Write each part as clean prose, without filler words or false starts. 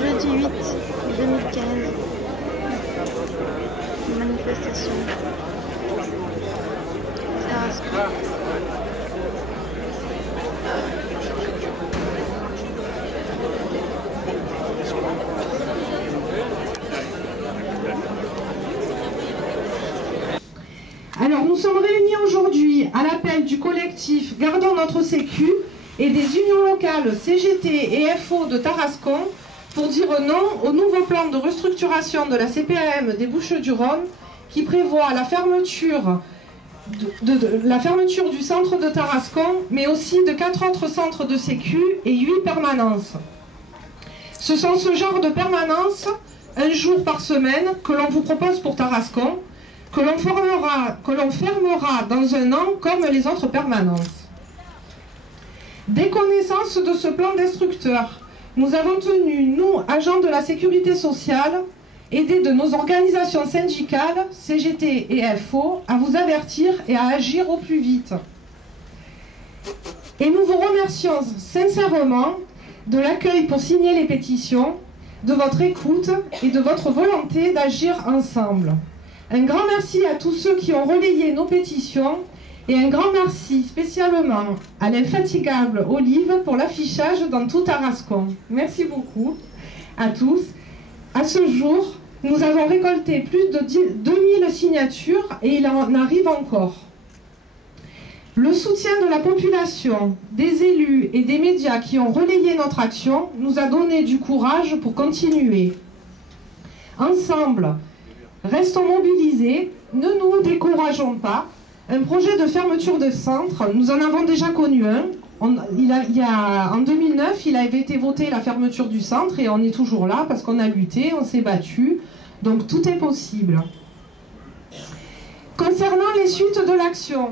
Jeudi 8 2015. Manifestation. Tarascon. Alors, nous sommes réunis aujourd'hui à l'appel du collectif Gardons notre Sécu et des unions locales CGT et FO de Tarascon pour dire non au nouveau plan de restructuration de la CPAM des Bouches-du-Rhône qui prévoit la fermeture du centre de Tarascon, mais aussi de 4 autres centres de Sécu et 8 permanences. Ce sont ce genre de permanences, un jour par semaine, que l'on vous propose pour Tarascon, que l'on fermera dans un an comme les autres permanences. Dès connaissance de ce plan destructeur, nous avons tenu, nous, agents de la sécurité sociale, aidés de nos organisations syndicales, CGT et FO, à vous avertir et à agir au plus vite. Et nous vous remercions sincèrement de l'accueil pour signer les pétitions, de votre écoute et de votre volonté d'agir ensemble. Un grand merci à tous ceux qui ont relayé nos pétitions et un grand merci spécialement à l'infatigable Olive pour l'affichage dans tout Tarascon. Merci beaucoup à tous. À ce jour, nous avons récolté plus de 2000 signatures et il en arrive encore. Le soutien de la population, des élus et des médias qui ont relayé notre action nous a donné du courage pour continuer. Ensemble, restons mobilisés, ne nous décourageons pas. Un projet de fermeture de centre, nous en avons déjà connu un. En 2009, il avait été voté la fermeture du centre et on est toujours là parce qu'on a lutté, on s'est battu. Donc tout est possible. Concernant les suites de l'action,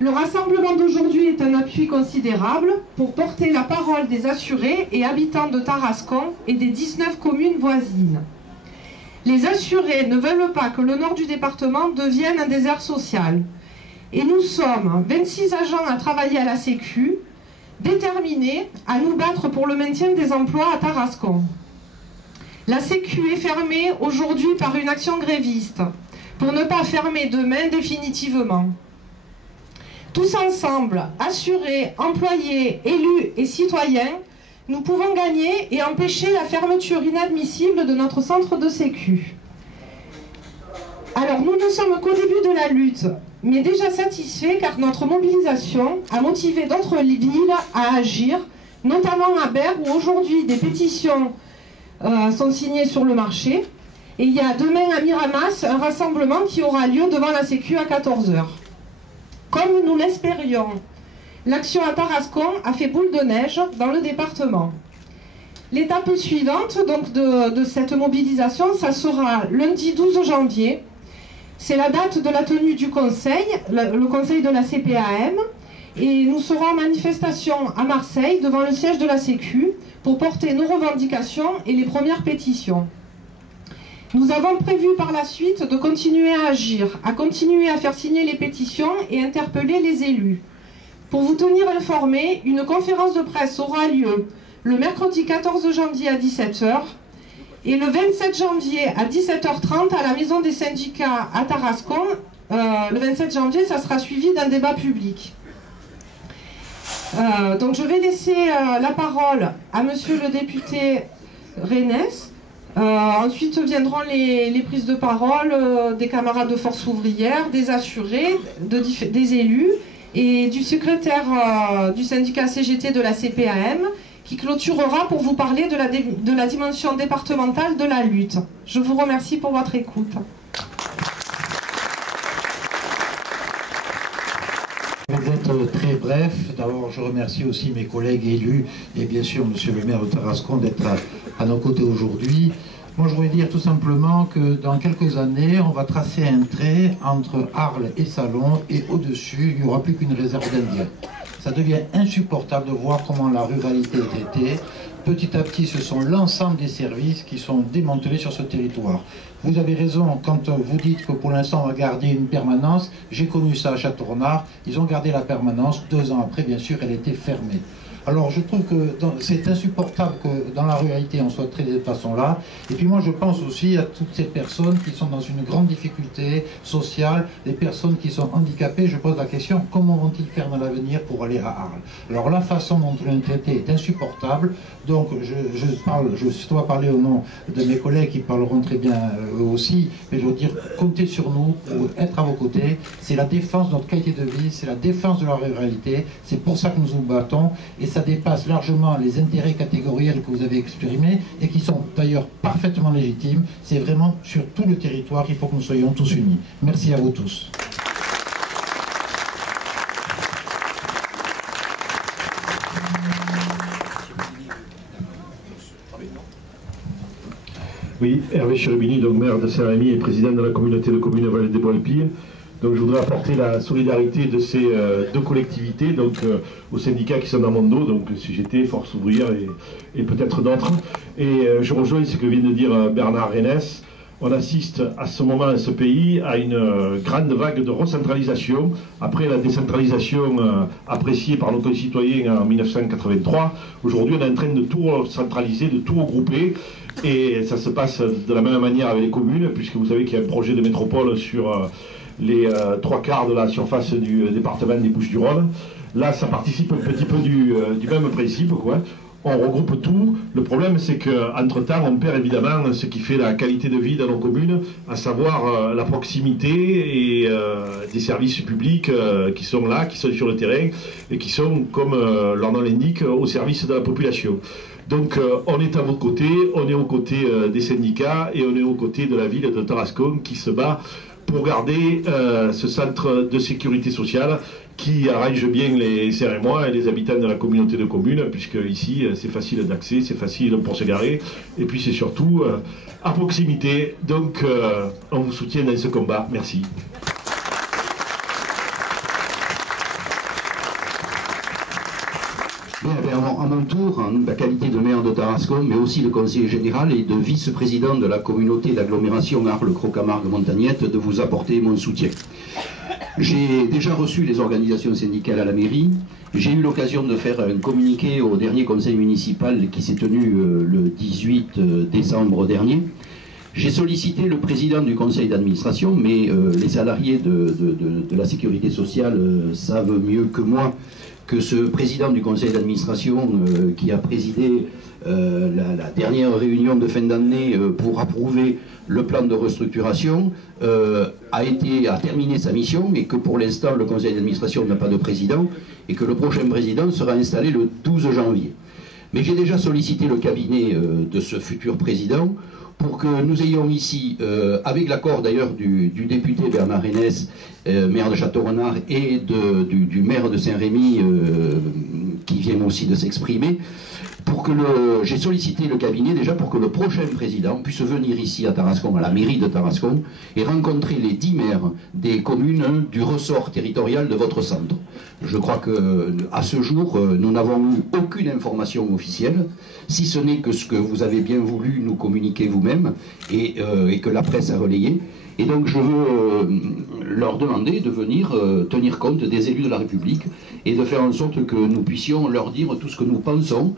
le rassemblement d'aujourd'hui est un appui considérable pour porter la parole des assurés et habitants de Tarascon et des 19 communes voisines. Les assurés ne veulent pas que le nord du département devienne un désert social. Et nous sommes 26 agents à travailler à la Sécu, déterminés à nous battre pour le maintien des emplois à Tarascon. La Sécu est fermée aujourd'hui par une action gréviste, pour ne pas fermer demain définitivement. Tous ensemble, assurés, employés, élus et citoyens, nous pouvons gagner et empêcher la fermeture inadmissible de notre centre de Sécu. Alors, nous ne sommes qu'au début de la lutte, mais déjà satisfaits car notre mobilisation a motivé d'autres villes à agir, notamment à Berre où aujourd'hui des pétitions sont signées sur le marché. Et il y a demain à Miramas un rassemblement qui aura lieu devant la Sécu à 14 h. Comme nous l'espérions, l'action à Tarascon a fait boule de neige dans le département. L'étape suivante donc, de cette mobilisation, ça sera lundi 12 janvier. C'est la date de la tenue du conseil, le conseil de la CPAM. Et nous serons en manifestation à Marseille, devant le siège de la Sécu, pour porter nos revendications et les premières pétitions. Nous avons prévu par la suite de continuer à agir, à continuer à faire signer les pétitions et interpeller les élus. Pour vous tenir informés, une conférence de presse aura lieu le mercredi 14 janvier à 17 h et le 27 janvier à 17 h 30 à la maison des syndicats à Tarascon. Le 27 janvier, ça sera suivi d'un débat public. Donc je vais laisser la parole à monsieur le député Rennes. Ensuite viendront les prises de parole des camarades de Force ouvrière, des assurés, des élus et du secrétaire du syndicat CGT de la CPAM qui clôturera pour vous parler de la dimension départementale de la lutte. Je vous remercie pour votre écoute. Je vais être très bref. D'abord, je remercie aussi mes collègues élus et bien sûr monsieur le maire de Tarascon d'être à nos côtés aujourd'hui. Moi, je voudrais dire tout simplement que dans quelques années, on va tracer un trait entre Arles et Salon et au-dessus, il n'y aura plus qu'une réserve d'Indiens. Ça devient insupportable de voir comment la ruralité est traitée. Petit à petit, ce sont l'ensemble des services qui sont démantelés sur ce territoire. Vous avez raison quand vous dites que pour l'instant on va garder une permanence. J'ai connu ça à Châteaurenard, ils ont gardé la permanence, 2 ans après bien sûr elle était fermée. Alors je trouve que c'est insupportable que dans la ruralité on soit traité de cette façon-là. Et puis moi je pense aussi à toutes ces personnes qui sont dans une grande difficulté sociale, des personnes qui sont handicapées. Je pose la question, comment vont-ils faire dans l'avenir pour aller à Arles? Alors la façon dont on est traité est insupportable. Donc je dois parler au nom de mes collègues qui parleront très bien eux aussi. Mais je veux dire, comptez sur nous pour être à vos côtés. C'est la défense de notre qualité de vie, c'est la défense de la ruralité. C'est pour ça que nous nous battons. Et ça dépasse largement les intérêts catégoriels que vous avez exprimés et qui sont d'ailleurs parfaitement légitimes. C'est vraiment sur tout le territoire qu'il faut que nous soyons tous unis. Merci à vous tous. Oui, Hervé Cherubini, donc maire de Saint-Rémy et président de la communauté de communes Vallée des Bois-le-Pire. Donc je voudrais apporter la solidarité de ces deux collectivités, donc aux syndicats qui sont dans mon dos, donc CGT, Force ouvrière et peut-être d'autres. Et je rejoins ce que vient de dire Bernard Renès. On assiste à ce moment dans ce pays à une grande vague de recentralisation. Après la décentralisation appréciée par nos concitoyens en 1983, aujourd'hui on est en train de tout centraliser, de tout regrouper. Et ça se passe de la même manière avec les communes, puisque vous savez qu'il y a un projet de métropole sur les 3/4 de la surface du département des Bouches-du-Rhône. Là, ça participe un petit peu du même principe, quoi. On regroupe tout. Le problème, c'est qu'entre-temps, on perd évidemment ce qui fait la qualité de vie dans nos communes, à savoir la proximité et des services publics qui sont là, qui sont sur le terrain, et qui sont, comme leur nom l'indique, au service de la population. Donc on est à vos côtés, on est aux côtés des syndicats et on est aux côtés de la ville de Tarascon qui se bat pour garder ce centre de sécurité sociale qui arrange bien les Saint-Rémois et les habitants de la communauté de communes, puisque ici c'est facile d'accès, c'est facile pour se garer, et puis c'est surtout à proximité. Donc on vous soutient dans ce combat. Merci. Bien, à mon tour, en la qualité de maire de Tarascon, mais aussi de conseiller général et de vice-président de la communauté d'agglomération Arles-Crocamargue-Montagnette, de vous apporter mon soutien. J'ai déjà reçu les organisations syndicales à la mairie. J'ai eu l'occasion de faire un communiqué au dernier conseil municipal qui s'est tenu le 18 décembre dernier. J'ai sollicité le président du conseil d'administration, mais les salariés de la sécurité sociale savent mieux que moi que ce président du conseil d'administration qui a présidé la dernière réunion de fin d'année pour approuver le plan de restructuration a terminé sa mission, mais que pour l'instant le conseil d'administration n'a pas de président et que le prochain président sera installé le 12 janvier. Mais j'ai déjà sollicité le cabinet de ce futur président pour que nous ayons ici, avec l'accord d'ailleurs du député Bernard Renès, maire de Château-Renard, et du maire de Saint-Rémy, qui vient aussi de s'exprimer, j'ai sollicité le cabinet déjà pour que le prochain président puisse venir ici à Tarascon, à la mairie de Tarascon, et rencontrer les 10 maires des communes du ressort territorial de votre centre. Je crois qu'à ce jour, nous n'avons eu aucune information officielle, si ce n'est que ce que vous avez bien voulu nous communiquer vous-même et que la presse a relayé. Et donc je veux leur demander de venir tenir compte des élus de la République et de faire en sorte que nous puissions leur dire tout ce que nous pensons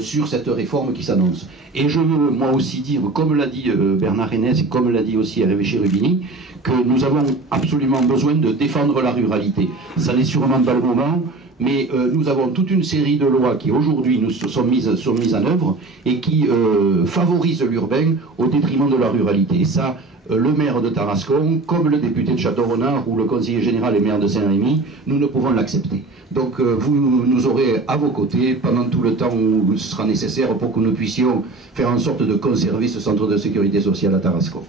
sur cette réforme qui s'annonce. Et je veux moi aussi dire, comme l'a dit Bernard Renès et comme l'a dit aussi Hervé Cherubini, que nous avons absolument besoin de défendre la ruralité. Ça n'est sûrement pas le moment, mais nous avons toute une série de lois qui aujourd'hui nous sont mises en œuvre et qui favorisent l'urbain au détriment de la ruralité. Et ça, le maire de Tarascon, comme le député de Château-Renard ou le conseiller général et maire de Saint-Rémy, nous ne pouvons l'accepter. Donc vous nous aurez à vos côtés pendant tout le temps où ce sera nécessaire pour que nous puissions faire en sorte de conserver ce centre de sécurité sociale à Tarascon.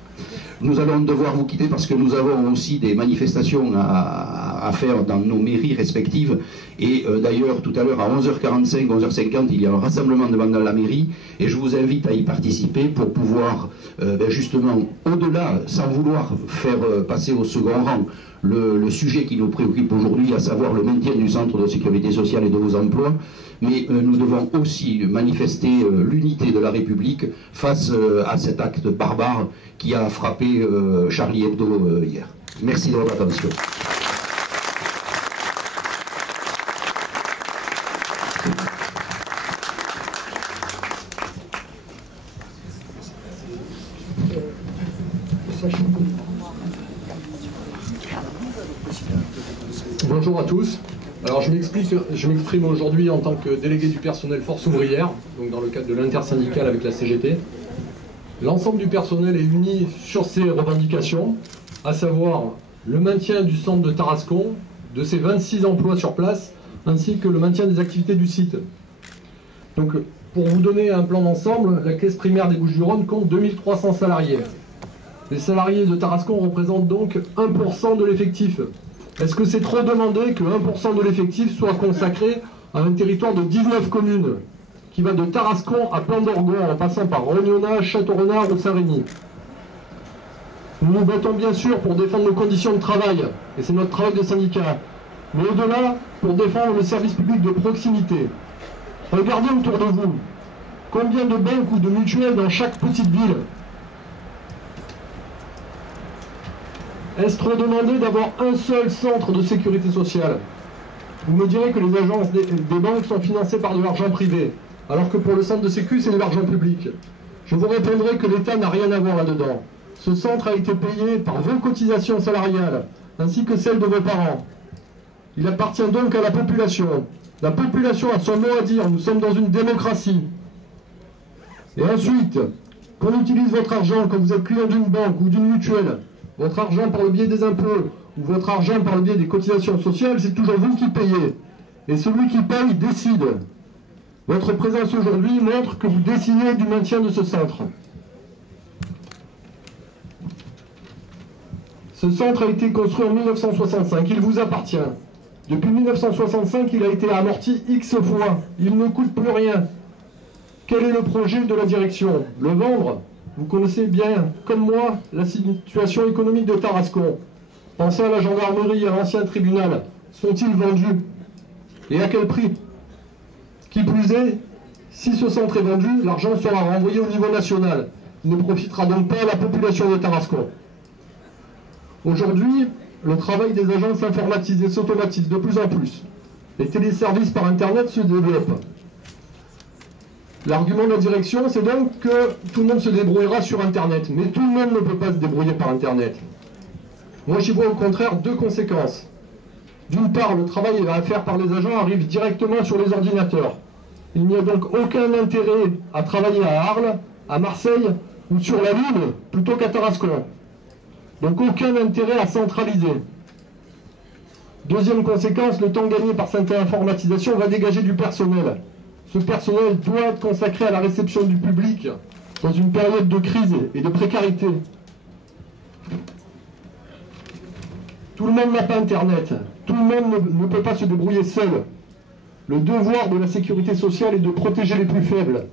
Nous allons devoir vous quitter parce que nous avons aussi des manifestations à faire dans nos mairies respectives. Et d'ailleurs, tout à l'heure, à 11h45, 11h50, il y a un rassemblement devant la mairie. Et je vous invite à y participer pour pouvoir, justement, au-delà, sans vouloir faire passer au second rang, le sujet qui nous préoccupe aujourd'hui, à savoir le maintien du centre de sécurité sociale et de vos emplois, mais nous devons aussi manifester l'unité de la République face à cet acte barbare qui a frappé Charlie Hebdo hier. Merci de votre attention. Bonjour à tous. Alors je m'exprime aujourd'hui en tant que délégué du personnel force ouvrière, donc dans le cadre de l'intersyndicale avec la CGT. L'ensemble du personnel est uni sur ces revendications, à savoir le maintien du centre de Tarascon, de ses 26 emplois sur place, ainsi que le maintien des activités du site. Donc pour vous donner un plan d'ensemble, la caisse primaire des Bouches-du-Rhône compte 2300 salariés. Les salariés de Tarascon représentent donc 1% de l'effectif. Est-ce que c'est trop demandé que 1% de l'effectif soit consacré à un territoire de 19 communes, qui va de Tarascon à Plan d'Orgon, en passant par Rognona, Château-Renard ou Saint-Rémy? Nous nous battons bien sûr pour défendre nos conditions de travail, et c'est notre travail de syndicat, mais au-delà, pour défendre le service public de proximité. Regardez autour de vous, combien de banques ou de mutuelles dans chaque petite ville? Est-ce trop demandé d'avoir un seul centre de sécurité sociale? Vous me direz que les agences des banques sont financées par de l'argent privé, alors que pour le centre de sécu, c'est de l'argent public. Je vous répondrai que l'État n'a rien à voir là-dedans. Ce centre a été payé par vos cotisations salariales, ainsi que celles de vos parents. Il appartient donc à la population. La population a son mot à dire, nous sommes dans une démocratie. Et ensuite, qu'on utilise votre argent quand vous êtes client d'une banque ou d'une mutuelle, votre argent par le biais des impôts ou votre argent par le biais des cotisations sociales, c'est toujours vous qui payez. Et celui qui paye décide. Votre présence aujourd'hui montre que vous décidez du maintien de ce centre. Ce centre a été construit en 1965, il vous appartient. Depuis 1965, il a été amorti X fois, il ne coûte plus rien. Quel est le projet de la direction? Le vendre? Vous connaissez bien, comme moi, la situation économique de Tarascon. Pensez à la gendarmerie, à l'ancien tribunal. Sont-ils vendus? Et à quel prix? Qui plus est, si ce centre est vendu, l'argent sera renvoyé au niveau national. Il ne profitera donc pas à la population de Tarascon. Aujourd'hui, le travail des agences informatisées s'automatise de plus en plus. Les téléservices par Internet se développent. L'argument de la direction, c'est donc que tout le monde se débrouillera sur Internet. Mais tout le monde ne peut pas se débrouiller par Internet. Moi, j'y vois au contraire deux conséquences. D'une part, le travail à faire par les agents arrive directement sur les ordinateurs. Il n'y a donc aucun intérêt à travailler à Arles, à Marseille ou sur la Lune plutôt qu'à Tarascon. Donc aucun intérêt à centraliser. Deuxième conséquence, le temps gagné par cette informatisation va dégager du personnel. Ce personnel doit être consacré à la réception du public dans une période de crise et de précarité. Tout le monde n'a pas Internet. Tout le monde ne peut pas se débrouiller seul. Le devoir de la sécurité sociale est de protéger les plus faibles,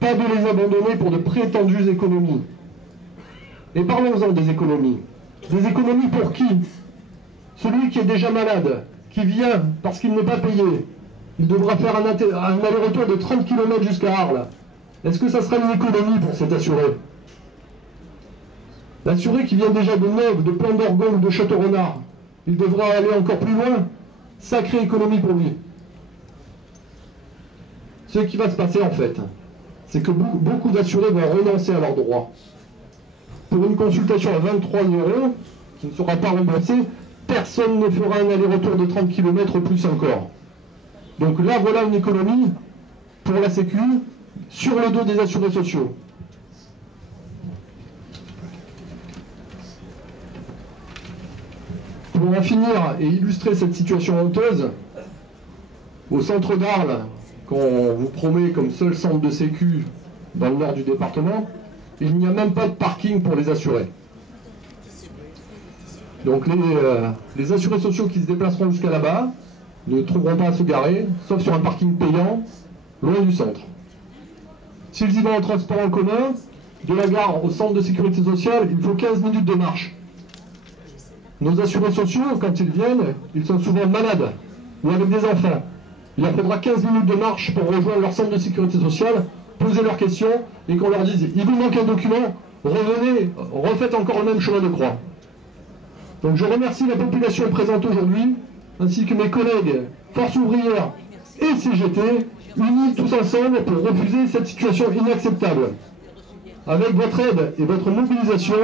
pas de les abandonner pour de prétendues économies. Et parlons-en des économies. Des économies pour qui? Celui qui est déjà malade, qui vient parce qu'il n'est pas payé, il devra faire un aller-retour de 30 km jusqu'à Arles. Est-ce que ça sera une économie pour cet assuré? L'assuré qui vient déjà de Neuve, de Plan d'Orgon ou de Château-Renard, il devra aller encore plus loin. Sacrée économie pour lui. Ce qui va se passer en fait, c'est que beaucoup d'assurés vont renoncer à leurs droits. Pour une consultation à 23 €, qui ne sera pas remboursée, personne ne fera un aller-retour de 30 km plus encore. Donc là, voilà une économie pour la Sécu sur le dos des assurés sociaux. Pour en finir et illustrer cette situation honteuse, au centre d'Arles, qu'on vous promet comme seul centre de sécu dans le nord du département, il n'y a même pas de parking pour les assurés. Donc les assurés sociaux qui se déplaceront jusqu'à là-bas ne trouveront pas à se garer, sauf sur un parking payant, loin du centre. S'ils y vont en transport en commun, de la gare au centre de sécurité sociale, il faut 15 minutes de marche. Nos assurés sociaux, quand ils viennent, ils sont souvent malades ou avec des enfants. Il leur faudra 15 minutes de marche pour rejoindre leur centre de sécurité sociale, poser leurs questions et qu'on leur dise « il vous manque un document, revenez, refaites encore le même chemin de croix ». Donc je remercie la population présente aujourd'hui, ainsi que mes collègues Force ouvrière et CGT, unis tous ensemble pour refuser cette situation inacceptable. Avec votre aide et votre mobilisation,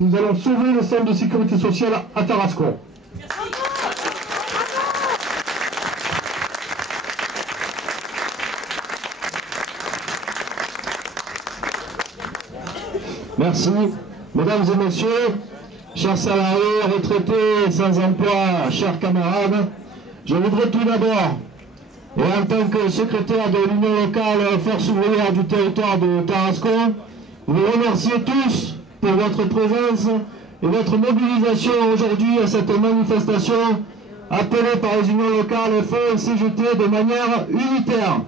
nous allons sauver le centre de sécurité sociale à Tarascon. Merci. Mesdames et messieurs, chers salariés, retraités, sans emploi, chers camarades, je voudrais tout d'abord, et en tant que secrétaire de l'Union locale Force ouvrière du territoire de Tarascon, vous remercier tous pour votre présence et votre mobilisation aujourd'hui à cette manifestation appelée par les unions locales FO et CGT de manière unitaire.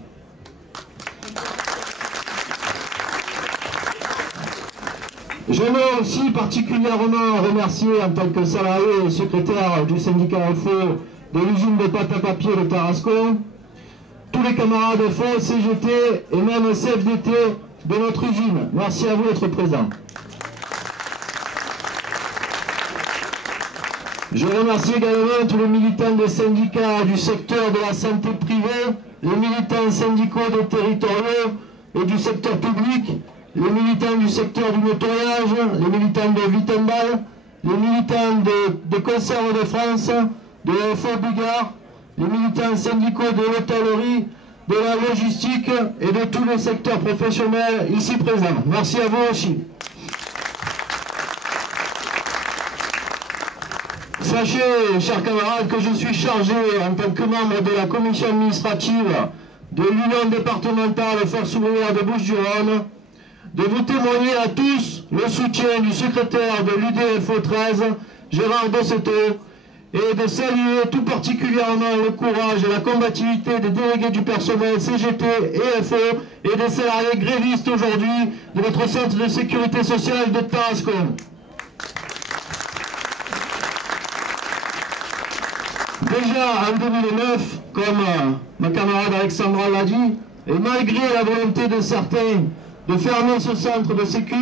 J'aimerais aussi particulièrement remercier en tant que salarié et secrétaire du syndicat FO de l'usine de pâte à papier de Tarascon, tous les camarades FO, CGT et même CFDT de notre usine. Merci à vous d'être présents. Je remercie également tous les militants des syndicats du secteur de la santé privée, les militants syndicaux des territoriaux et du secteur public, les militants du secteur du nettoyage, les militants de Wittenball, les militants des Conserves de France, de la FO Bigard, les militants syndicaux de l'hôtellerie, de la logistique et de tous les secteurs professionnels ici présents. Merci à vous aussi. Sachez, chers camarades, que je suis chargé en tant que membre de la commission administrative de l'Union départementale Force ouvrière de Bouches-du-Rhône de vous témoigner à tous le soutien du secrétaire de l'UDFO 13, Gérard Dossetto, et de saluer tout particulièrement le courage et la combativité des délégués du personnel CGT et FO et des salariés grévistes aujourd'hui de notre centre de sécurité sociale de Tarascon. Déjà en 2009, comme ma camarade Alexandra l'a dit, et malgré la volonté de certains de fermer ce centre de sécu,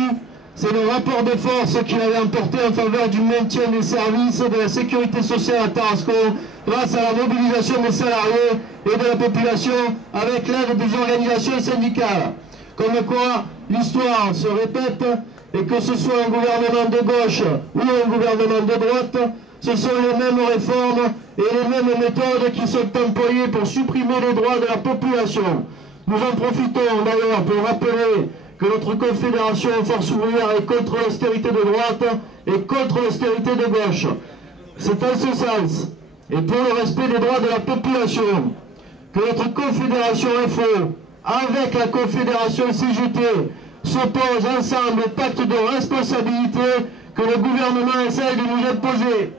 c'est le rapport de force qu'il avait emporté en faveur du maintien des services de la sécurité sociale à Tarascon grâce à la mobilisation des salariés et de la population avec l'aide des organisations syndicales. Comme quoi, l'histoire se répète et que ce soit un gouvernement de gauche ou un gouvernement de droite, ce sont les mêmes réformes et les mêmes méthodes qui sont employées pour supprimer les droits de la population. Nous en profitons d'ailleurs pour rappeler que notre confédération Force ouvrière est contre l'austérité de droite et contre l'austérité de gauche. C'est en ce sens, et pour le respect des droits de la population, que notre confédération FO, avec la confédération CGT, s'oppose ensemble au pacte de responsabilité que le gouvernement essaie de nous imposer.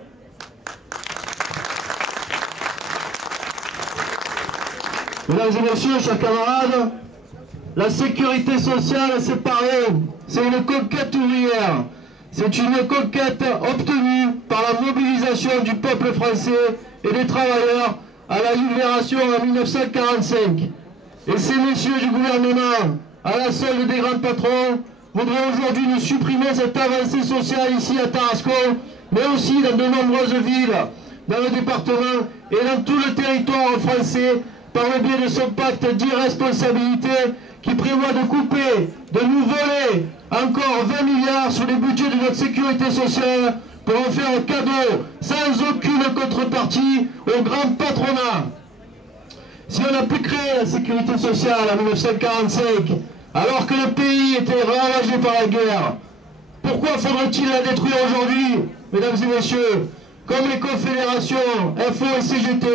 Mesdames et messieurs, chers camarades, la sécurité sociale, c'est pareil, c'est une conquête ouvrière. C'est une conquête obtenue par la mobilisation du peuple français et des travailleurs à la libération en 1945. Et ces messieurs du gouvernement, à la solde des grands patrons, voudraient aujourd'hui nous supprimer cette avancée sociale ici à Tarascon, mais aussi dans de nombreuses villes, dans le département et dans tout le territoire français, par le biais de son pacte d'irresponsabilité qui prévoit de couper, de nous voler encore 20 milliards sur les budgets de notre sécurité sociale pour en faire un cadeau sans aucune contrepartie au grand patronat. Si on a pu créer la sécurité sociale en 1945, alors que le pays était ravagé par la guerre, pourquoi faudrait-il la détruire aujourd'hui, mesdames et messieurs? Comme les confédérations FO et CGT,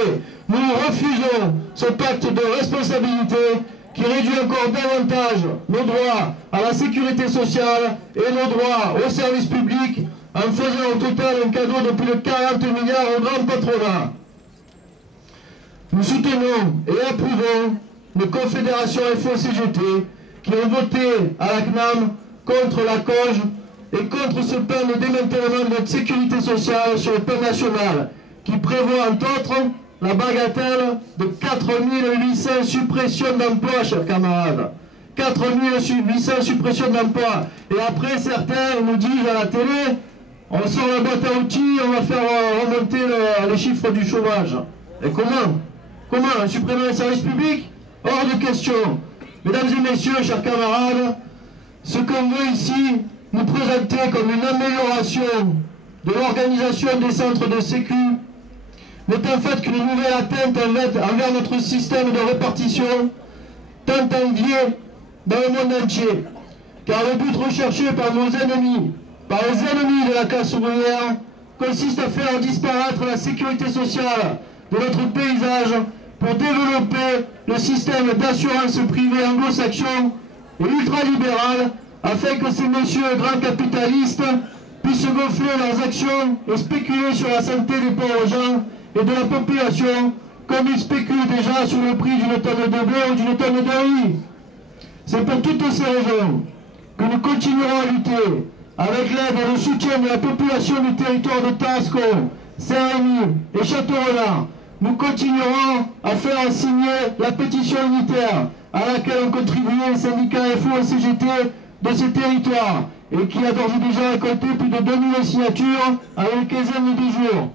nous refusons ce pacte de responsabilité qui réduit encore davantage nos droits à la sécurité sociale et nos droits au service public en faisant au total un cadeau de plus de 40 milliards au grand patronat. Nous soutenons et approuvons les confédérations FO-CGT qui ont voté à la CNAM contre la COGE et contre ce plan de démantèlement de notre sécurité sociale sur le plan national qui prévoit entre autres la bagatelle de 4800 suppressions d'emplois, chers camarades. 4800 suppressions d'emplois. Et après, certains nous disent à la télé, on sort la boîte à outils, on va faire remonter les chiffres du chômage. Et comment supprimer le service public? Hors de question. Mesdames et messieurs, chers camarades, ce qu'on veut ici, nous présenter comme une amélioration de l'organisation des centres de sécu n'est en fait qu'une nouvelle atteinte envers notre système de répartition, tant envié dans le monde entier. Car le but recherché par nos ennemis, par les ennemis de la classe ouvrière, consiste à faire disparaître la sécurité sociale de notre paysage pour développer le système d'assurance privée anglo-saxon et ultralibéral afin que ces messieurs grands capitalistes puissent gonfler leurs actions et spéculer sur la santé des pauvres gens et de la population comme ils spéculent déjà sur le prix d'une tonne de blé ou d'une tonne de riz. C'est pour toutes ces raisons que nous continuerons à lutter avec l'aide et le soutien de la population du territoire de Tarascon, Saint-Rémy et Château-Renard. Nous continuerons à faire signer la pétition unitaire à laquelle ont contribué les syndicats FO et CGT de ces territoires et qui a d'ores et déjà récolté plus de 2000 signatures en une quinzaine de jours.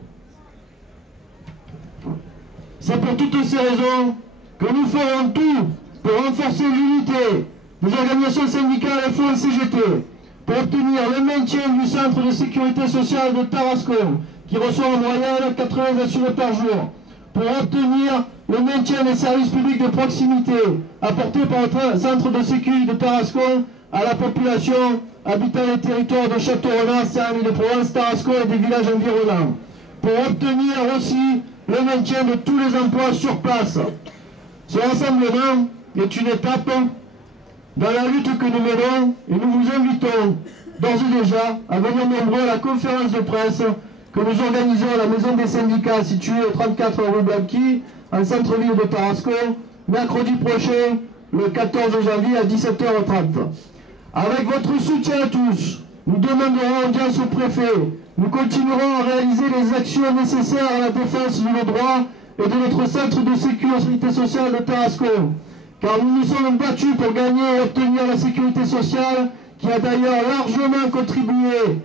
C'est pour toutes ces raisons que nous ferons tout pour renforcer l'unité des organisations syndicales FO et CGT, pour obtenir le maintien du centre de sécurité sociale de Tarascon, qui reçoit en moyenne 80 assurés par jour, pour obtenir le maintien des services publics de proximité apportés par le centre de sécurité de Tarascon à la population habitant les territoires de Château-Renard, Saint-Rémy-de-Provence, Tarascon et des villages environnants, pour obtenir aussi le maintien de tous les emplois sur place. Ce rassemblement est une étape dans la lutte que nous menons et nous vous invitons d'ores et déjà à venir nombreux à la conférence de presse que nous organisons à la maison des syndicats située au 34 rue Blanqui, en centre-ville de Tarascon, mercredi prochain, le 14 janvier à 17h30. Avec votre soutien à tous, nous demanderons audience au préfet. Nous continuerons à réaliser les actions nécessaires à la défense de nos droits et de notre centre de sécurité sociale de Tarascon. Car nous nous sommes battus pour gagner et obtenir la sécurité sociale qui a d'ailleurs largement contribué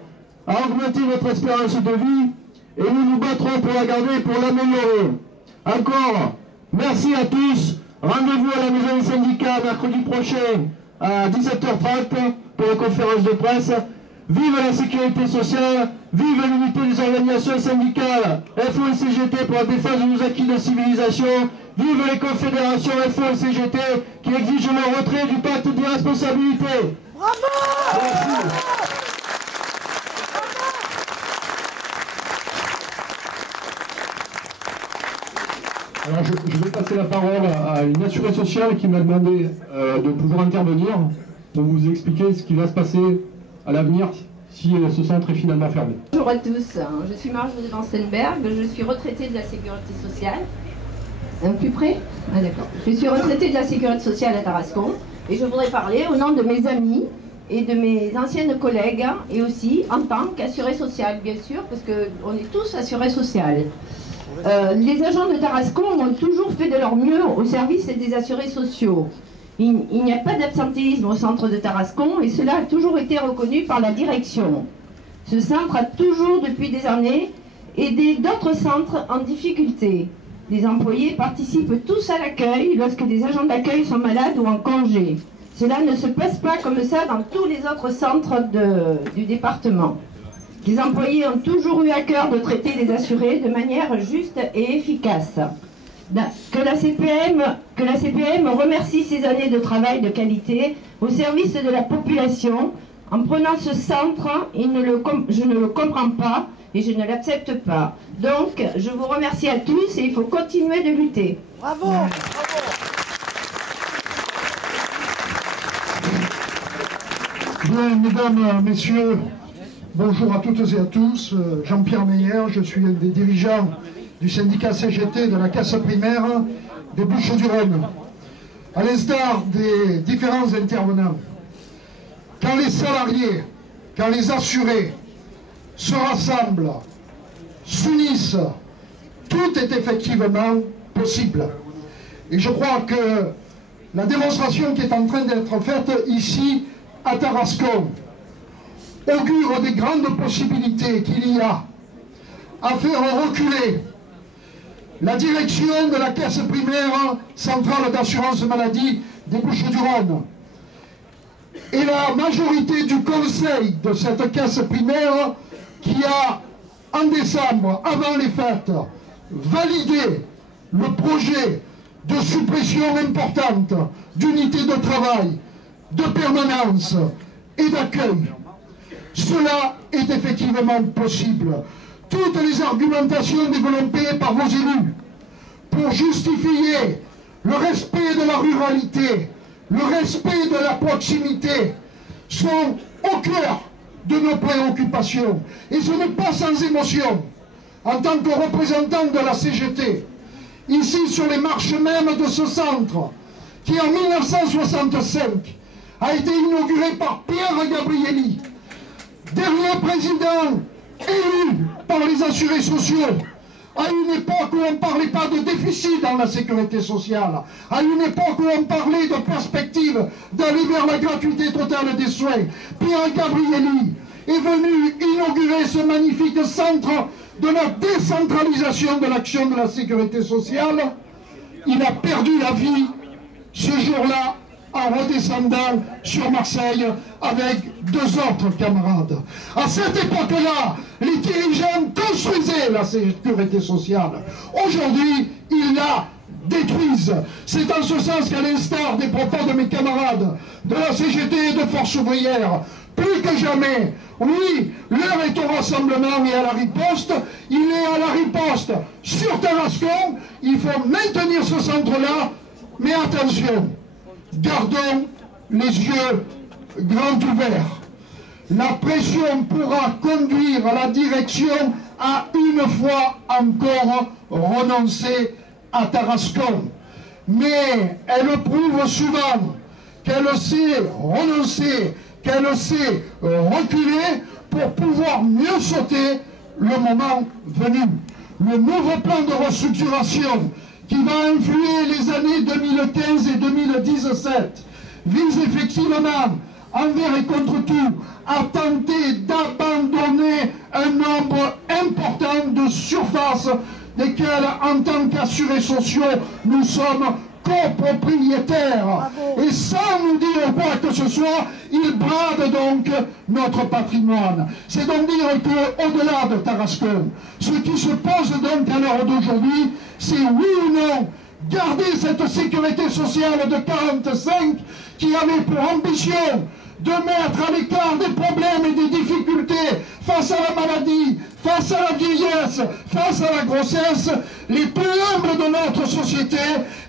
à augmenter notre espérance de vie et nous nous battrons pour la garder et pour l'améliorer. Encore, merci à tous. Rendez-vous à la maison des syndicats mercredi prochain à 17h30 pour la conférence de presse. Vive la sécurité sociale, vive l'unité des organisations syndicales FO et CGT pour la défense de nos acquis de civilisation, vive les confédérations FO et CGT qui exigent le retrait du pacte d'irresponsabilité. Bravo! Merci. Alors je vais passer la parole à une assurée sociale qui m'a demandé de pouvoir intervenir pour vous expliquer ce qui va se passer à l'avenir si ce centre est finalement fermé. Bonjour à tous, je suis Marjorie Vanstenberg, je suis retraitée de la sécurité sociale. Plus près? Ah d'accord. Je suis retraitée de la sécurité sociale à Tarascon et je voudrais parler au nom de mes amis et de mes anciennes collègues et aussi en tant qu'assurée sociale, bien sûr, parce qu'on est tous assurés sociales. Les agents de Tarascon ont toujours fait de leur mieux au service des assurés sociaux. Il n'y a pas d'absentéisme au centre de Tarascon et cela a toujours été reconnu par la direction. Ce centre a toujours, depuis des années, aidé d'autres centres en difficulté. Les employés participent tous à l'accueil lorsque des agents d'accueil sont malades ou en congé. Cela ne se passe pas comme ça dans tous les autres centres du département. Les employés ont toujours eu à cœur de traiter les assurés de manière juste et efficace. Que la CPM remercie ces années de travail de qualité au service de la population. En prenant ce centre, je ne le comprends pas et je ne l'accepte pas. Donc, je vous remercie à tous et il faut continuer de lutter. Bravo! Bien, mesdames, messieurs, bonjour à toutes et à tous. Jean-Pierre Meyer, je suis un des dirigeants du syndicat CGT de la caisse primaire des Bouches-du-Rhône. À l'instar des différents intervenants, quand les salariés, quand les assurés se rassemblent, s'unissent, tout est effectivement possible. Et je crois que la démonstration qui est en train d'être faite ici à Tarascon augure des grandes possibilités qu'il y a à faire reculer la direction de la caisse primaire centrale d'assurance maladie des Bouches-du-Rhône. et la majorité du conseil de cette caisse primaire qui a, en décembre, avant les fêtes, validé le projet de suppression importante d'unités de travail, de permanence et d'accueil. Cela est effectivement possible. Toutes les argumentations développées par vos élus pour justifier le respect de la ruralité, le respect de la proximité sont au cœur de nos préoccupations. Et ce n'est pas sans émotion, en tant que représentant de la CGT, ici sur les marches mêmes de ce centre, qui en 1965 a été inauguré par Pierre Gabrielli, dernier président élu par les assurés sociaux, à une époque où on ne parlait pas de déficit dans la sécurité sociale, à une époque où on parlait de perspective d'aller vers la gratuité totale des soins. Pierre Gabrielli est venu inaugurer ce magnifique centre de la décentralisation de l'action de la sécurité sociale. Il a perdu la vie ce jour-là en redescendant sur Marseille avec 2 autres camarades. À cette époque-là, les dirigeants construisaient la sécurité sociale. Aujourd'hui, ils la détruisent. C'est en ce sens qu'à l'instar des propos de mes camarades de la CGT et de Force ouvrière, plus que jamais, oui, l'heure est au rassemblement et à la riposte. Il est à la riposte sur Tarascon. Il faut maintenir ce centre-là, mais attention, gardons les yeux grands ouverts. La pression pourra conduire la direction à une fois encore renoncer à Tarascon. Mais elle prouve souvent qu'elle sait renoncer, qu'elle sait reculer pour pouvoir mieux sauter le moment venu. Le nouveau plan de restructuration qui va influer les années 2015 et 2017 vise effectivement, envers et contre tout, à tenter d'abandonner un nombre important de surfaces desquelles, en tant qu'assurés sociaux, nous sommes copropriétaires. Et sans nous dire quoi que ce soit, ils bradent donc notre patrimoine. C'est donc dire qu'au-delà de Tarascon, ce qui se pose donc à l'heure d'aujourd'hui, c'est oui ou non garder cette sécurité sociale de 45 qui avait pour ambition de mettre à l'écart des problèmes et des difficultés face à la maladie, face à la vieillesse, face à la grossesse, les plus humbles de notre société,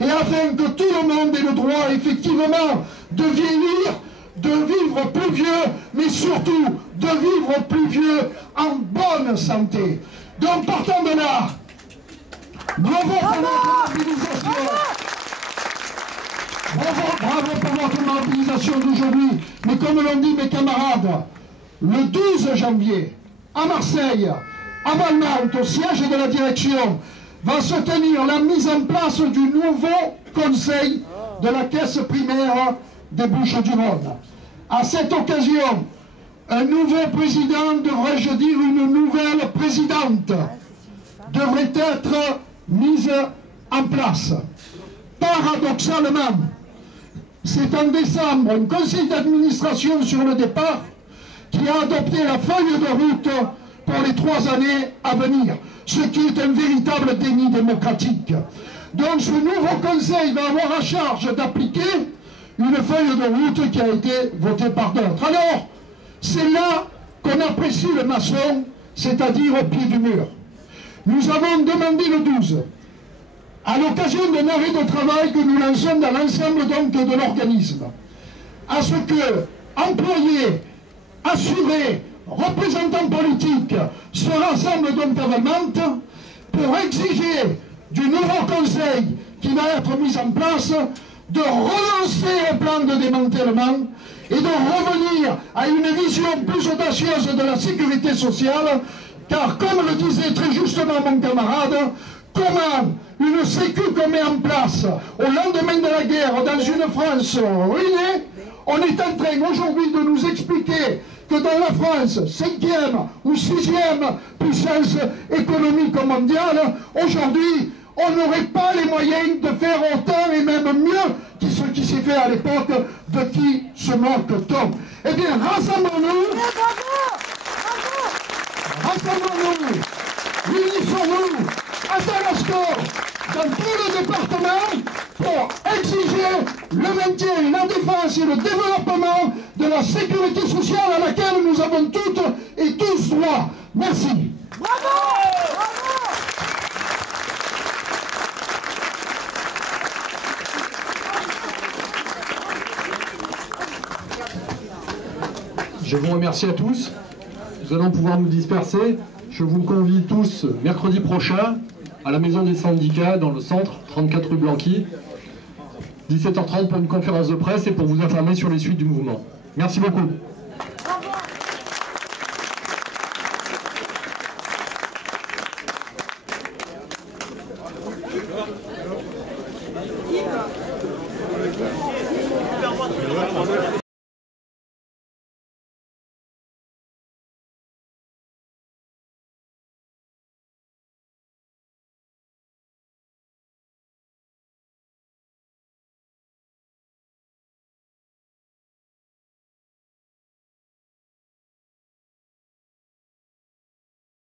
et afin que tout le monde ait le droit effectivement de vieillir, de vivre plus vieux, mais surtout de vivre plus vieux en bonne santé. Donc partant de là, bravo pour votre mobilisation. Bravo pour votre mobilisation d'aujourd'hui. Mais comme l'ont dit mes camarades, le 12 janvier, à Marseille, à Valmont, au siège de la direction, va se tenir la mise en place du nouveau conseil de la caisse primaire des Bouches-du-Rhône. À cette occasion, un nouveau président, devrais-je dire une nouvelle présidente, devrait être mise en place. Paradoxalement, c'est en décembre un conseil d'administration sur le départ qui a adopté la feuille de route pour les 3 années à venir, ce qui est un véritable déni démocratique. Donc ce nouveau conseil va avoir à charge d'appliquer une feuille de route qui a été votée par d'autres. Alors, c'est là qu'on apprécie le maçon, c'est-à-dire au pied du mur. Nous avons demandé le 12, à l'occasion d'un arrêt de travail que nous lançons dans l'ensemble donc de l'organisme, à ce que employés, assurés, représentants politiques se rassemblent donc à Valmont pour exiger du nouveau conseil qui va être mis en place de relancer le plan de démantèlement et de revenir à une vision plus audacieuse de la sécurité sociale, car comme le disait très justement mon camarade, comment une sécu qu'on met en place au lendemain de la guerre dans une France ruinée, on est en train aujourd'hui de nous expliquer que dans la France, 5e ou 6e puissance économique mondiale, aujourd'hui, on n'aurait pas les moyens de faire autant et même mieux que ce qui s'est fait à l'époque. De qui se moque-t-on? Eh bien, rassemblons-nous, unissons-nous à Tarascon, dans tout le département, pour exiger le maintien, la défense et le développement de la sécurité sociale à laquelle nous avons toutes et tous droit. Merci. Je vous remercie à tous. Nous allons pouvoir nous disperser. Je vous convie tous mercredi prochain à la Maison des Syndicats dans le centre, 34 rue Blanqui, 17h30 pour une conférence de presse et pour vous informer sur les suites du mouvement. Merci beaucoup.